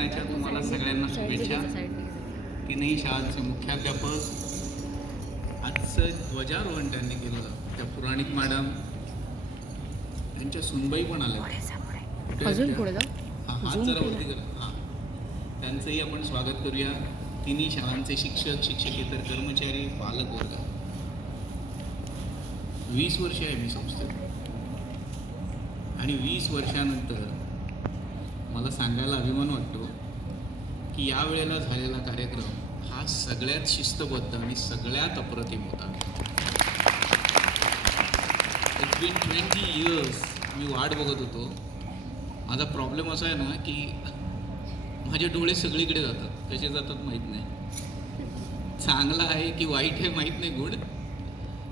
दिनाच्या तुम्हाला सगळ्यांना शुभेच्छा. तीनही शाळांचे मुख्याध्यापक, आजचं ध्वजारोहण त्यांनी केलं. त्या पुराणिक मॅडम, त्यांच्या सुनबाई पण आल्या. अजून पुढे जा. हात जरा वरती करा. हां, त्यांचंही आपण स्वागत करूया. तिन्ही शाळांचे शिक्षक, शिक्षकेतर कर्मचारी, पालक वर्ग. 20 वर्ष आहे मी संस्थेत आणि 20 वर्षानंतर मला सांगायला अभिमान वाटतो की या वेळेला झालेला कार्यक्रम हा सगळ्यात शिस्तबद्ध आणि सगळ्यात अप्रतिम होता. इट्स बीन 20 इयर्स मी वाट बघत होतो. माझा प्रॉब्लेम असा आहे ना की माझे डोळे सगळीकडे जातात, कसे जातात माहीत नाही. चांगला आहे की वाईट आहे माहीत नाही. गुड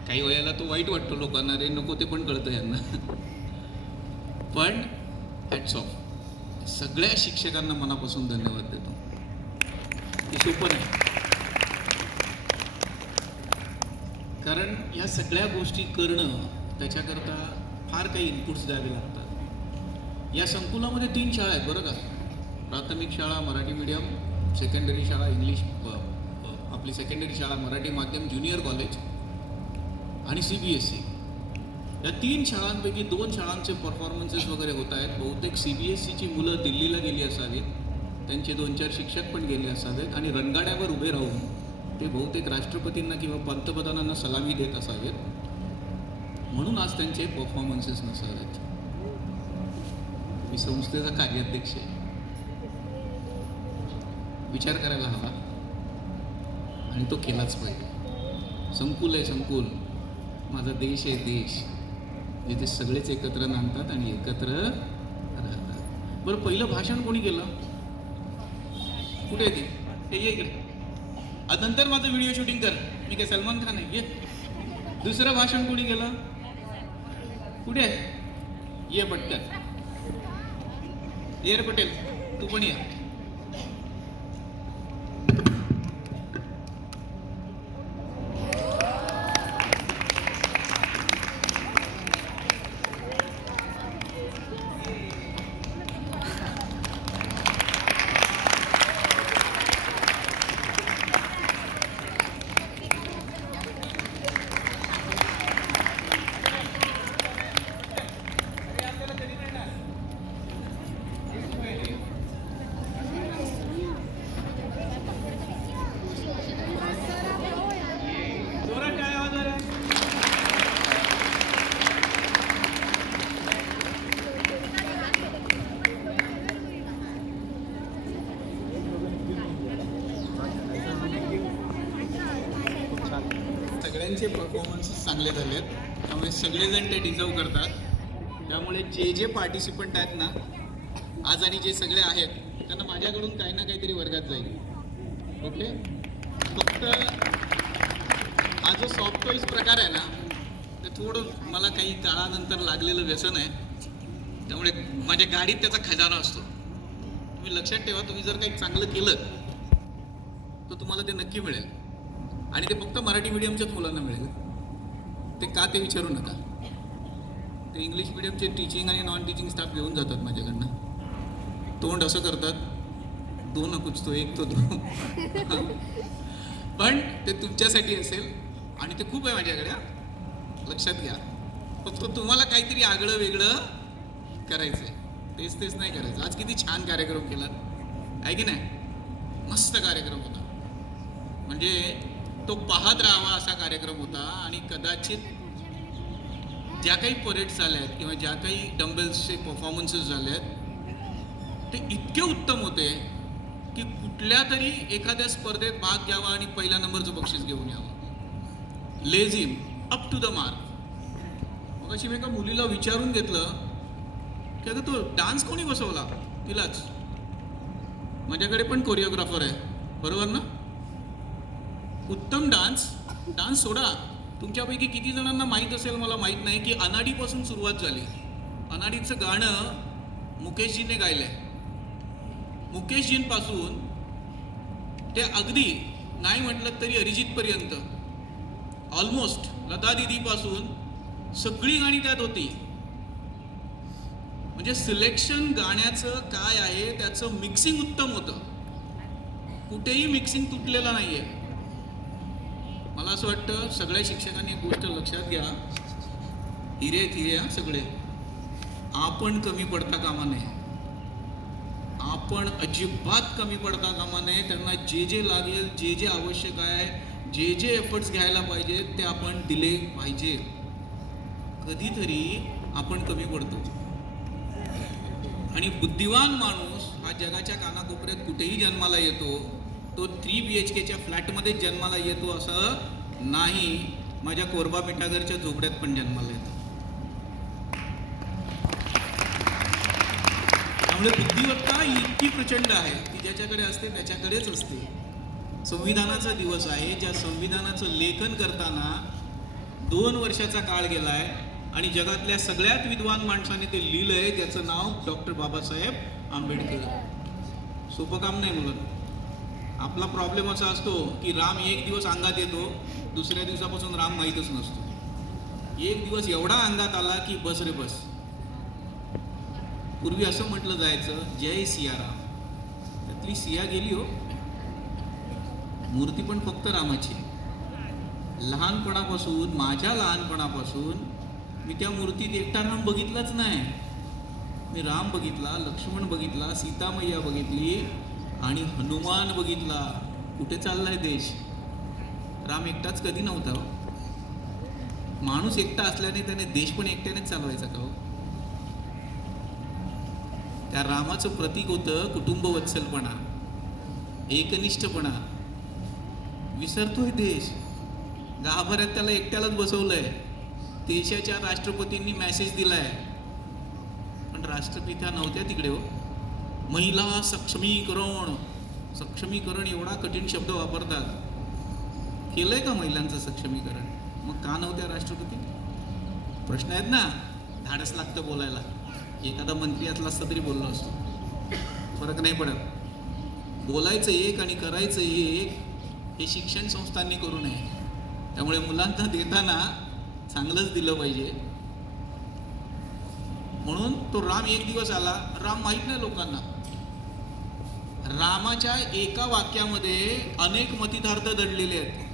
काही वेळेला तो वाईट वाटतो लोकांना, रे नको ते पण कळतं यांना. पण हॅट्स ऑफ, सगळ्या शिक्षकांना मनापासून धन्यवाद देतो. हे सोपं नाही, कारण या सगळ्या गोष्टी करणं त्याच्याकरता फार काही इनपुट्स द्यावे लागतात. या संकुलामध्ये 3 शाळा आहेत बरं का. प्राथमिक शाळा मराठी मीडियम, सेकंडरी शाळा इंग्लिश, आपली सेकंडरी शाळा मराठी माध्यम, ज्युनियर कॉलेज आणि CBSE. या 3 शाळांपैकी 2 शाळांचे परफॉर्मन्सेस वगैरे होत आहेत. बहुतेक CBSEची मुलं दिल्लीला गेली असावीत, त्यांचे 2-4 शिक्षक पण गेले असावेत आणि रणगाड्यावर उभे राहून ते बहुतेक राष्ट्रपतींना किंवा पंतप्रधानांना सलामी देत असावेत, म्हणून आज त्यांचे परफॉर्मन्सेस नसावेत. मी संस्थेचा कार्याध्यक्ष आहे, विचार करायला हवा आणि तो केलाच पाहिजे. संकुल आहे संकुल, माझा देश आहे देश, जिथे सगळेच एकत्र नांदतात आणि एकत्र राहतात. बरं, पहिलं भाषण कोणी केलं? कुठे आहे ते? ये इकडे. नंतर माझं व्हिडिओ शूटिंग कर, मी काय सलमान खान आहे? ये. दुसरं भाषण कोणी केलं? कुठे आहे? ये पटकन. ये रे पटेल, तू पण ये. सगळ्यांचे परफॉर्मन्सेस चांगले झाले आहेत, त्यामुळे सगळेजण ते डिझर्व करतात. त्यामुळे जे पार्टिसिपंट आहेत ना आज आणि जे सगळे आहेत त्यांना माझ्याकडून काही ना काहीतरी वर्गात जाईल. ओके, फक्त हा जो सॉफ्ट टॉईज प्रकार आहे ना ते थोडं मला काही काळानंतर लागलेलं व्यसन आहे, त्यामुळे माझ्या गाडीत त्याचा खजाना असतो. तुम्ही लक्षात ठेवा, तुम्ही जर काही चांगलं केलं तर तुम्हाला ते नक्की मिळेल आणि ते फक्त मराठी मीडियमच्याच मुलांना मिळेल. ते का ते विचारू नका. ते इंग्लिश मीडियमचे टीचिंग आणि नॉन टीचिंग स्टाफ घेऊन जातात माझ्याकडनं, तोंड असं करतात, 2 न कुछ तो 1 तो 2. पण ते तुमच्यासाठी असेल आणि ते खूप आहे माझ्याकडे. लक्षात घ्या, फक्त तुम्हाला काहीतरी आगळं वेगळं करायचं आहे, तेच नाही करायचं. आज किती छान कार्यक्रम केला आहे की नाही? मस्त कार्यक्रम होता, म्हणजे तो पाहत राहावा असा कार्यक्रम होता. आणि कदाचित ज्या काही परेड्स झाल्या आहेत किंवा ज्या काही डंबेल्सचे परफॉर्मन्सेस झाले आहेत ते इतके उत्तम होते की कुठल्या तरी एखाद्या स्पर्धेत भाग घ्यावा आणि पहिल्या नंबरचं बक्षीस घेऊन यावं. लेझिम, अप टू द मार्क. मग अशी मी एका मुलीला विचारून घेतलं की आता तो डान्स कोणी बसवला? तिलाच. माझ्याकडे पण कोरिओग्राफर आहे, बरोबर ना? उत्तम डान्स सोडा. तुमच्यापैकी किती जणांना माहीत असेल मला माहीत नाही की अनाडीपासून सुरुवात झाली. अनाडीचं गाणं मुकेशजीने गायलं आहे. मुकेशजींपासून ते अगदी नाही म्हटलं तरी अरिजितपर्यंत, ऑलमोस्ट लता दीदीपासून सगळी गाणी त्यात होती. म्हणजे सिलेक्शन गाण्याचं काय आहे, त्याचं मिक्सिंग उत्तम होतं. कुठेही मिक्सिंग तुटलेलं नाहीये. मला असं वाटतं सगळ्या शिक्षकांनी एक गोष्ट लक्षात घ्या, हिरे हिरे हा सगळे, आपण कमी पडता कामा नये. आपण अजिबात कमी पडता कामा नये. त्यांना जे जे लागेल, जे जे आवश्यक आहे, जे जे एफर्ट्स घ्यायला पाहिजेत ते आपण दिले पाहिजे. कधीतरी आपण कमी पडतो आणि बुद्धिवान माणूस हा जगाच्या कानाकोपऱ्यात कुठेही जन्माला येतो. तो 3 BHKच्या फ्लॅटमध्ये जन्माला येतो असं नाही, माझ्या कोरबा मिठागरच्या झोपड्यात पण जन्माला येतो. त्यामुळे बुद्धिमत्ता इतकी प्रचंड आहे की ज्याच्याकडे असते त्याच्याकडेच असते. संविधानाचा दिवस आहे, ज्या संविधानाचं लेखन करताना 2 वर्षाचा काळ गेलाय आणि जगातल्या सगळ्यात विद्वान माणसाने ते लिहिलंय. त्याचं नाव डॉक्टर बाबासाहेब आंबेडकर. सोपं काम नाही मुलं. आपला प्रॉब्लेम असा असतो की राम एक दिवस अंगात येतो, दुसऱ्या दिवसापासून राम माहीतच नसतो. एक दिवस एवढा अंगात आला की बस रे बस. पूर्वी असं म्हटलं जायचं, जय सियाराम. त्यातली सिया गेली हो. मूर्ती पण फक्त रामाची. लहानपणापासून, माझ्या लहानपणापासून मी त्या मूर्तीत एकटा राम बघितलाच नाही. मी राम बघितला, लक्ष्मण बघितला, सीतामय्या बघितली आणि हनुमान बघितला. कुठे चाललाय देश? राम एकटाच कधी नव्हता हो. माणूस एकटा असल्याने त्याने देश पण एकट्यानेच चालवायचा का हो? त्या रामाचं प्रतीक होतं कुटुंब वत्सलपणा, एकनिष्ठपणा. विसरतोय देश. गाभाऱ्यात त्याला एकट्यालाच बसवलंय. देशाच्या राष्ट्रपतींनी मेसेज दिलाय, पण राष्ट्रपिता नव्हत्या तिकडे हो. महिला सक्षमीकरण, सक्षमीकरण एवढा कठीण शब्द वापरतात. केलंय का महिलांचं सक्षमीकरण? मग का नव्हत्या राष्ट्रपती? प्रश्न आहेत ना. धाडस लागतं बोलायला. एखादा मंत्री असला असता तरी बोललो असतो. फरक नाही पडत. बोलायचं एक आणि करायचं एक, हे शिक्षण संस्थांनी करू नये. त्यामुळे मुलांना देताना चांगलंच दिलं पाहिजे. म्हणून तो राम एक दिवस आला. राम माहीत नाही लोकांना. रामाच्या एका वाक्यामध्ये अनेक मतितार्थ दडलेले आहेत.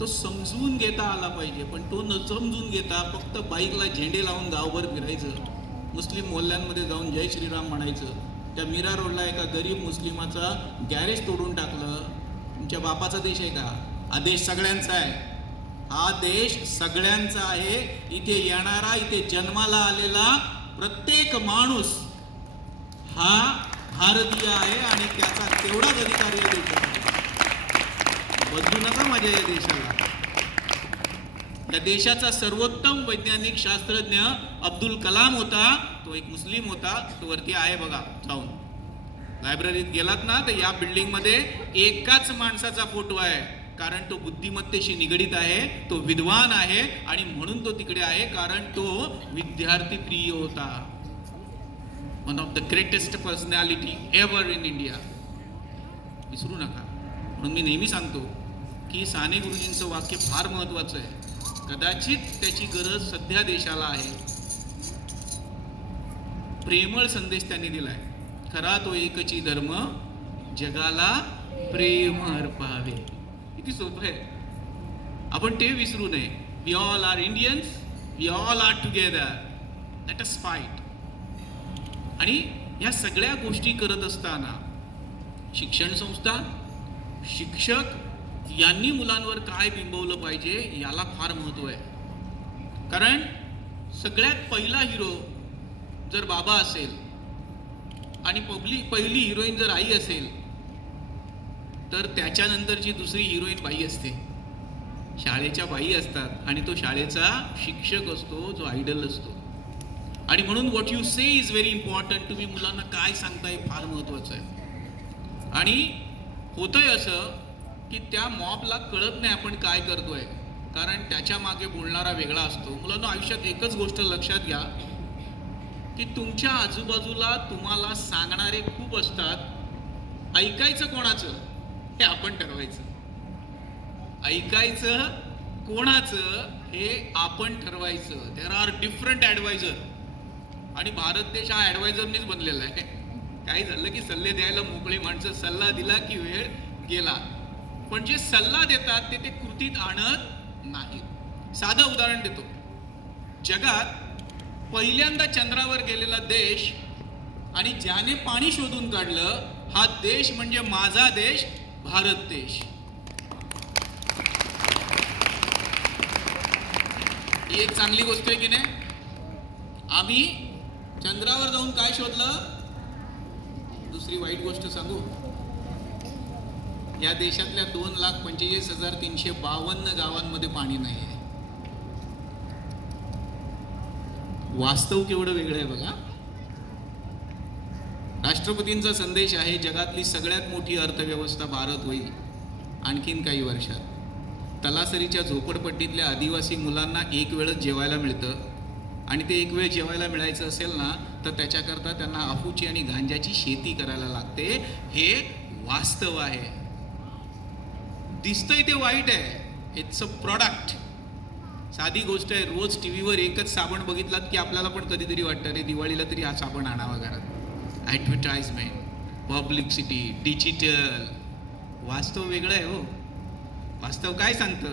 तो समजून घेता आला पाहिजे, पण तो न समजून घेता फक्त बाईकला झेंडे लावून गावभर फिरायचं, मुस्लिम मोहल्ल्यांमध्ये जाऊन जय श्रीराम म्हणायचं. त्या मीरा रोडला एका गरीब मुस्लिमाचा गॅरेज तोडून टाकलं. तुमच्या बापाचा देश आहे का? हा देश सगळ्यांचा आहे. हा देश सगळ्यांचा आहे. इथे येणारा, इथे जन्माला आलेला प्रत्येक माणूस हा भारतीय आहे आणि त्याचा तेवढाच अधिकार या देशात. बदलू नका माझ्या या देशाला. या देशाचा सर्वोत्तम वैज्ञानिक शास्त्रज्ञ अब्दुल कलाम होता. तो एक मुस्लिम होता. तो वरती आहे बघा, जाऊन लायब्ररीत गेलात ना तर या बिल्डिंगमध्ये एकाच माणसाचा फोटो आहे. कारण तो बुद्धिमत्तेशी निगडीत आहे, तो विद्वान आहे आणि म्हणून तो तिकडे आहे, कारण तो विद्यार्थी प्रिय होता. One of the greatest personality ever in India. विसरू नका. म्हणून मी नेहमी सांगतो की साने गुरुजींचं वाक्य फार महत्वाचं आहे. कदाचित त्याची गरज सध्या देशाला आहे. प्रेमळ संदेश त्यांनी दिलाय. खरा तो एकची धर्म, जगाला प्रेम अर्पावे. किती सोपं आहे. आपण ते विसरू नये. We all are Indians, we all are together, let us fight. आणि या सगळ्या गोष्टी करत असताना शिक्षण संस्था, शिक्षक यांनी मुलांवर काय बिंबवलं पाहिजे याला फार महत्त्व आहे. कारण सगळ्यात पहिला हिरो जर बाबा असेल आणि पहिली हिरोईन जर आई असेल, तर त्याच्यानंतरची दुसरी हिरोईन बाई असते. शाळेच्या बाई असतात आणि तो शाळेचा शिक्षक असतो, जो आयडल असतो. आणि म्हणून what you say is very important. तुम्ही मुलांना काय सांगताय फार महत्वाचं आहे. आणि होतंय असं की त्या मॉबला कळत नाही आपण काय करतोय, कारण त्याच्या मागे बोलणारा वेगळा असतो. मुलांना आयुष्यात एकच गोष्ट लक्षात घ्या की तुमच्या आजूबाजूला तुम्हाला सांगणारे खूप असतात. ऐकायचं कोणाचं हे आपण ठरवायचं. ऐकायचं कोणाचं हे आपण ठरवायचं. There are different advisor. आणि भारत देश हा ॲडवायझरनीच बनलेला आहे. काही झालं की सल्ले द्यायला मोकळे माणसं, सल्ला दिला की वेळ गेला. पण जे सल्ला देतात ते कृतीत आणत नाहीत. साधं उदाहरण देतो. जगात पहिल्यांदा चंद्रावर गेलेला देश आणि ज्याने पाणी शोधून काढलं, हा देश म्हणजे माझा देश, भारत देश. ही एक चांगली गोष्ट आहे की नाही? आम्ही चंद्रावर जाऊन काय शोधलं? दुसरी वाईट गोष्ट सांगू, या देशातल्या 2,45,352 गावांमध्ये पाणी नाही आहे. वास्तव केवढं वेगळं आहे बघा. राष्ट्रपतींचा संदेश आहे, जगातली सगळ्यात मोठी अर्थव्यवस्था भारत होईल आणखीन काही वर्षात. तलासरीच्या झोपडपट्टीतल्या आदिवासी मुलांना एक वेळच जेवायला मिळतं, आणि ते एक वेळ जेवायला मिळायचं असेल ना, तर त्याच्याकरता त्यांना अफूची आणि गांजाची शेती करायला लागते. हे वास्तव आहे. दिसतंय ते वाईट आहे. It's a product. साधी गोष्ट आहे. रोज टीव्हीवर एकच साबण बघितलात की आपल्याला पण कधीतरी वाटतं, रे दिवाळीला तरी हा साबण आणावा घरात. Advertisement, publicity, digital. वास्तव वेगळं आहे हो. वास्तव काय सांगतं?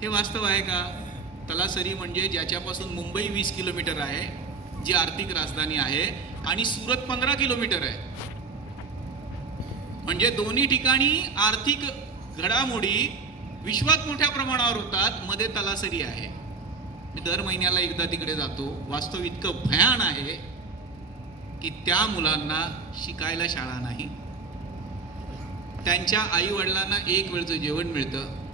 हे वास्तव आहे का? तलासरी म्हणजे ज्याच्यापासून मुंबई 20 किलोमीटर आहे, जी आर्थिक राजधानी आहे, आणि सुरत 15 किलोमीटर आहे. म्हणजे दोन्ही ठिकाणी आर्थिक घडामोडी विश्वात मोठ्या प्रमाणावर होतात. मध्ये तलासरी आहे. मी दर महिन्याला एकदा तिकडे जातो. वास्तव इतकं भयान आहे की त्या मुलांना शिकायला शाळा नाही. त्यांच्या आई वडिलांना एक वेळचं जेवण मिळतं.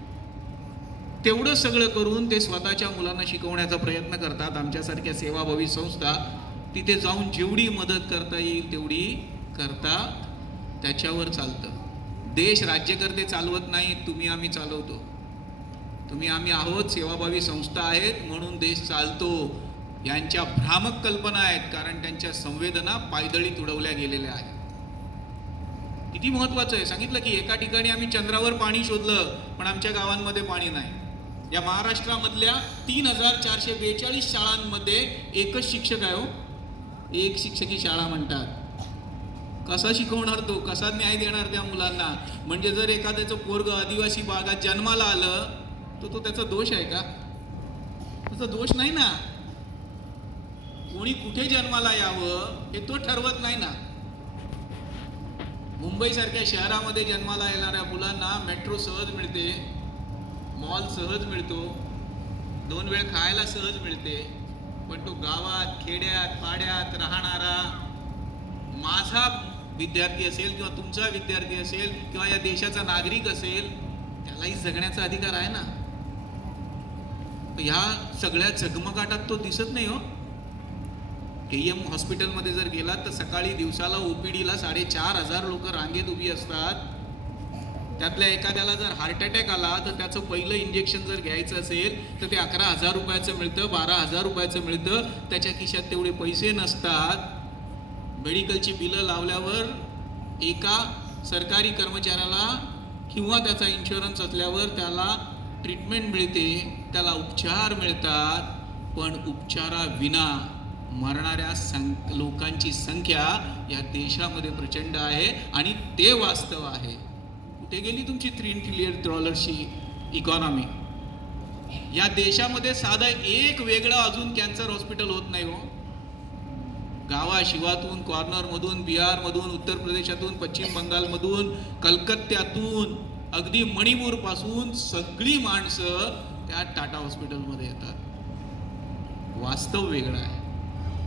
तेवढं सगळं करून ते स्वतःच्या मुलांना शिकवण्याचा प्रयत्न करतात. आमच्यासारख्या सेवाभावी संस्था तिथे जाऊन जेवढी मदत करता येईल तेवढी करतात. त्याच्यावर चालतं. देश राज्यकर्ते चालवत नाही, तुम्ही आम्ही चालवतो. तुम्ही आम्ही आहोत, सेवाभावी संस्था आहेत म्हणून देश चालतो. यांच्या भ्रामक कल्पना आहेत, कारण त्यांच्या संवेदना पायदळीत उडवल्या गेलेल्या आहेत. किती महत्वाचं आहे. सांगितलं की एका ठिकाणी आम्ही चंद्रावर पाणी शोधलं, पण आमच्या गावांमध्ये पाणी नाही. या महाराष्ट्रामधल्या 3,442 शाळांमध्ये एकच शिक्षक आहे हो. एक शिक्षकी शाळा म्हणतात. कसा शिकवणार तो? कसा न्याय देणार त्या मुलांना? म्हणजे जर एखाद्याचं पोरगं आदिवासी भागात जन्माला आलं तर तो त्याचा दोष आहे का? त्याचा दोष नाही ना. कोणी कुठे जन्माला यावं हे तो ठरवत नाही ना. मुंबईसारख्या शहरामध्ये जन्माला येणाऱ्या मुलांना मेट्रो सहज मिळते, मॉल सहज मिळतो, 2 वेळ खायला सहज मिळते. पण तो गावात, खेड्यात, पाड्यात राहणारा माझा विद्यार्थी असेल किंवा तुमचा विद्यार्थी असेल किंवा या देशाचा नागरिक असेल, त्यालाही जगण्याचा अधिकार आहे ना. ह्या सगळ्या झगमगाटात तो दिसत नाही हो. KM हॉस्पिटलमध्ये जर गेलात तर सकाळी दिवसाला OPDला 4,500 लोक रांगेत उभी असतात. त्यातल्या एखाद्याला जर हार्ट अटॅक आला तर त्याचं पहिलं इंजेक्शन जर घ्यायचं असेल तर ते 11,000 रुपयाचं मिळतं, 12,000 रुपयाचं मिळतं. त्याच्या खिशात तेवढे पैसे नसतात. मेडिकलची बिलं लावल्यावर एका सरकारी कर्मचाऱ्याला किंवा त्याचा इन्शुरन्स असल्यावर त्याला ट्रीटमेंट मिळते, त्याला उपचार मिळतात. पण उपचाराविना मरणाऱ्या लोकांची संख्या या देशामध्ये प्रचंड आहे आणि ते वास्तव आहे. कुठे गेली तुमची $3 ट्रिलियन इकॉनॉमी? या देशामध्ये साधं एक वेगळं अजून कॅन्सर हॉस्पिटल होत नाही हो. गावाशिवातून, कॉर्नरमधून, बिहारमधून, उत्तर प्रदेशातून, पश्चिम बंगालमधून, कलकत्त्यातून, अगदी मणिपूरपासून सगळी माणसं त्या टाटा हॉस्पिटलमध्ये येतात. वास्तव वेगळं आहे.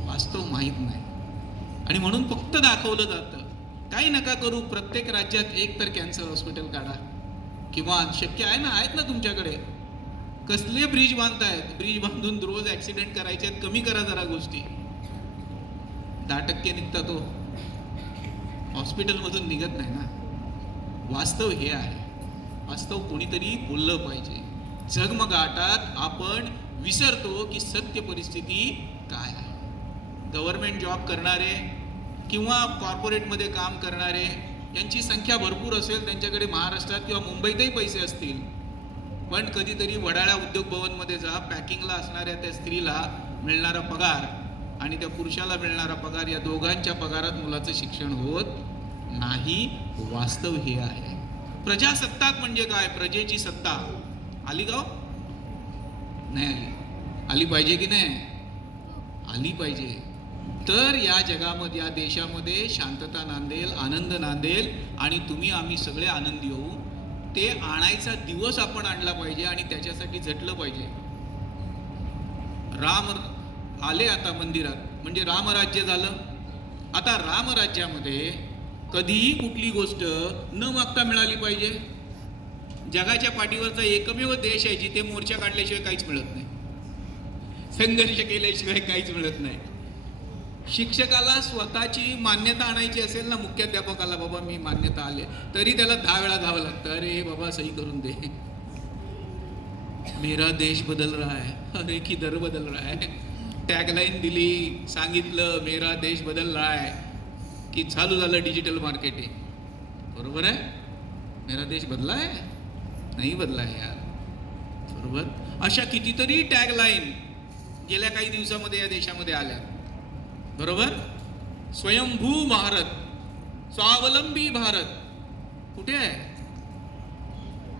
वास्तव माहीत नाही आणि म्हणून फक्त दाखवलं जातं. काही नका करू, प्रत्येक राज्यात एक तर कॅन्सर हॉस्पिटल काढा. किंवा शक्य आहे ना, आहेत ना तुमच्याकडे. कसले ब्रिज बांधतायत? ब्रिज बांधून रोज ऍक्सिडेंट करायचे आहेत, कमी करा जरा गोष्टी. 10% निघतात तो हॉस्पिटलमधून निघत नाही ना. वास्तव हे आहे. वास्तव कोणीतरी बोललं पाहिजे. झगमगाटात आपण विसरतो की सत्य परिस्थिती काय आहे. गव्हर्नमेंट जॉब करणारे किंवा कॉर्पोरेटमध्ये काम करणारे यांची संख्या भरपूर असेल, त्यांच्याकडे महाराष्ट्रात किंवा मुंबईतही पैसे असतील. पण कधीतरी वडाळ्या उद्योग भवनमध्ये जा, पॅकिंगला असणाऱ्या त्या स्त्रीला मिळणारा पगार आणि त्या पुरुषाला मिळणारा पगार, या दोघांच्या पगारात मुलाचं शिक्षण होत नाही. वास्तव हे आहे. प्रजासत्ताक म्हणजे काय? प्रजेची सत्ता आली का? नाही आली. आली पाहिजे की नाही? आली पाहिजे. तर या जगामध्ये, या देशामध्ये शांतता नांदेल, आनंद नांदेल आणि तुम्ही आम्ही सगळे आनंदी होऊ. ते आणायचा दिवस आपण आणला पाहिजे आणि त्याच्यासाठी झटलं पाहिजे. राम आले आता मंदिरात, म्हणजे रामराज्य झालं. आता रामराज्यामध्ये कधीही कुठली गोष्ट न मागता मिळाली पाहिजे. जगाच्या पाठीवरचा एकमेव देश आहे जिथे मोर्चा काढल्याशिवाय काहीच मिळत नाही, संघर्ष केल्याशिवाय काहीच मिळत नाही. शिक्षकाला स्वतःची मान्यता आणायची असेल ना, मुख्याध्यापकाला, बाबा मी मान्यता आले, तरी त्याला 10 वेळा जावं लागतं. अरे बाबा सही करून दे, मेरा देश बदल रहा है, अरे किधर बदल रहा है. टॅगलाईन दिली, सांगितलं मेरा देश बदल रहा है, की चालू झालं डिजिटल मार्केटिंग. बरोबर आहे? मेरा देश बदला आहे? नाही बदला आहे यार. बरोबर. अशा कितीतरी टॅगलाईन गेल्या काही दिवसामध्ये या देशामध्ये आल्या. बरोबर. स्वयंभू भारत, स्वावलंबी भारत कुठे आहे?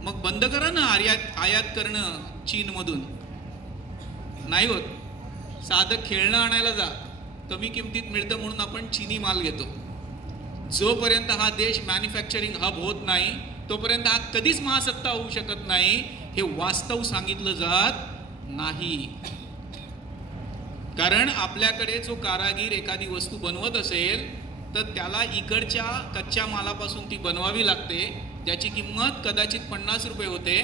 मग बंद करा ना आयात करणं चीनमधून. नाही होत. साधं खेळणं आणायला जा, कमी किमतीत मिळतं म्हणून आपण चीनी माल घेतो. जोपर्यंत हा देश मॅन्युफॅक्चरिंग हब होत नाही तोपर्यंत हा कधीच महासत्ता होऊ शकत नाही. हे वास्तव सांगितलं जात नाही. कारण आपल्याकडे जो कारागीर एखादी वस्तू बनवत असेल तर त्याला इकडच्या कच्च्या मालापासून ती बनवावी लागते, ज्याची किंमत कदाचित 50 रुपये होते.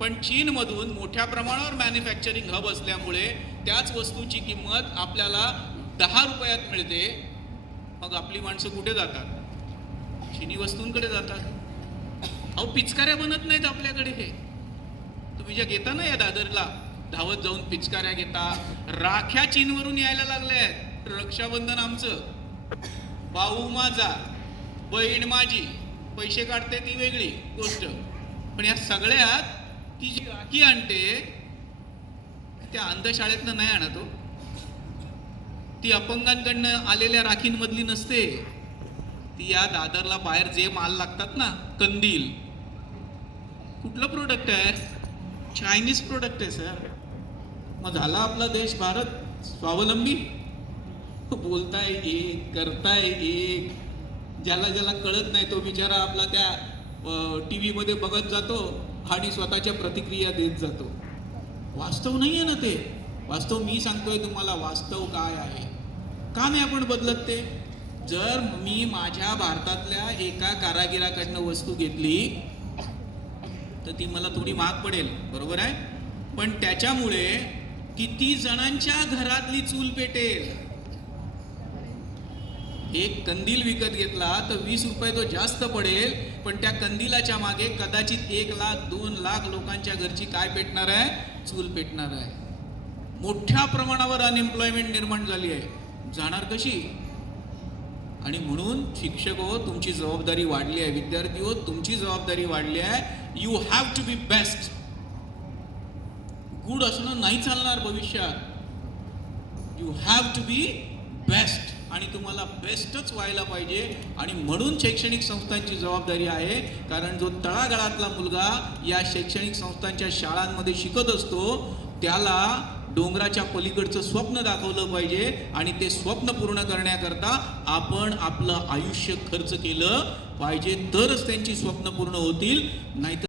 पण चीनमधून मोठ्या प्रमाणावर मॅन्युफॅक्चरिंग हब असल्यामुळे त्याच वस्तूची किंमत आपल्याला 10 रुपयात मिळते. मग आपली माणसं कुठे जातात? चीनी वस्तूंकडे जातात. अहो पिचकाऱ्या बनत नाहीत आपल्याकडे. हे तुम्ही ज्या घेता ना या दादरला, धावत जाऊन पिचकाऱ्या घेता, राख्या चीनवरून यायला लागल्या आहेत. रक्षाबंधन आमचं, भाऊ माझा, बहीण माझी, पैसे काढते ती वेगळी गोष्ट, पण या सगळ्यात ती जी राखी आणते त्या अंधशाळेतनं नाही आणत हो. ती अपंगांकडनं आलेल्या राखींमधली नसते. ती या दादरला बाहेर जे माल लागतात ना, कंदील, कुठलं प्रोडक्ट आहे? चायनीज प्रोडक्ट आहे सर. मग झाला आपला देश भारत स्वावलंबी. बोलताय एक, करताय एक. ज्याला ज्याला कळत नाही तो बिचारा आपला त्या TV मध्ये बघत जातो आणि स्वतःच्या प्रतिक्रिया देत जातो. वास्तव नाही आहे ना ते. वास्तव मी सांगतोय तुम्हाला, वास्तव काय आहे. का नाही आपण बदलत ते? जर मी माझ्या भारतातल्या एका कारागिराकडनं वस्तू घेतली तर ती मला थोडी महाग पडेल, बरोबर आहे, पण त्याच्यामुळे किती जणांच्या घरातली चूल पेटेल. एक कंदील विकत घेतला तर 20 रुपये तो जास्त पडेल, पण त्या कंदिलाच्या मागे कदाचित 1 लाख 2 लाख लोकांच्या घरची काय पेटणार आहे? चूल पेटणार आहे. मोठ्या प्रमाणावर अनएम्प्लॉयमेंट निर्माण झाली आहे. जाणार कशी? आणि म्हणून शिक्षक हो, तुमची जबाबदारी वाढली आहे. विद्यार्थी हो, तुमची जबाबदारी वाढली आहे. You have to be best. Good असणं नाही चालणार भविष्यात. You have to be best आणि तुम्हाला बेस्टच व्हायला पाहिजे. आणि म्हणून शैक्षणिक संस्थांची जबाबदारी आहे. कारण जो तळागाळातला मुलगा या शैक्षणिक संस्थांच्या शाळांमध्ये शिकत असतो त्याला डोंगराच्या पलीकडचं स्वप्न दाखवलं पाहिजे आणि ते स्वप्न पूर्ण करण्याकरता आपण आपलं आयुष्य खर्च केलं पाहिजे. तरच त्यांची स्वप्न पूर्ण होतील. नाहीतर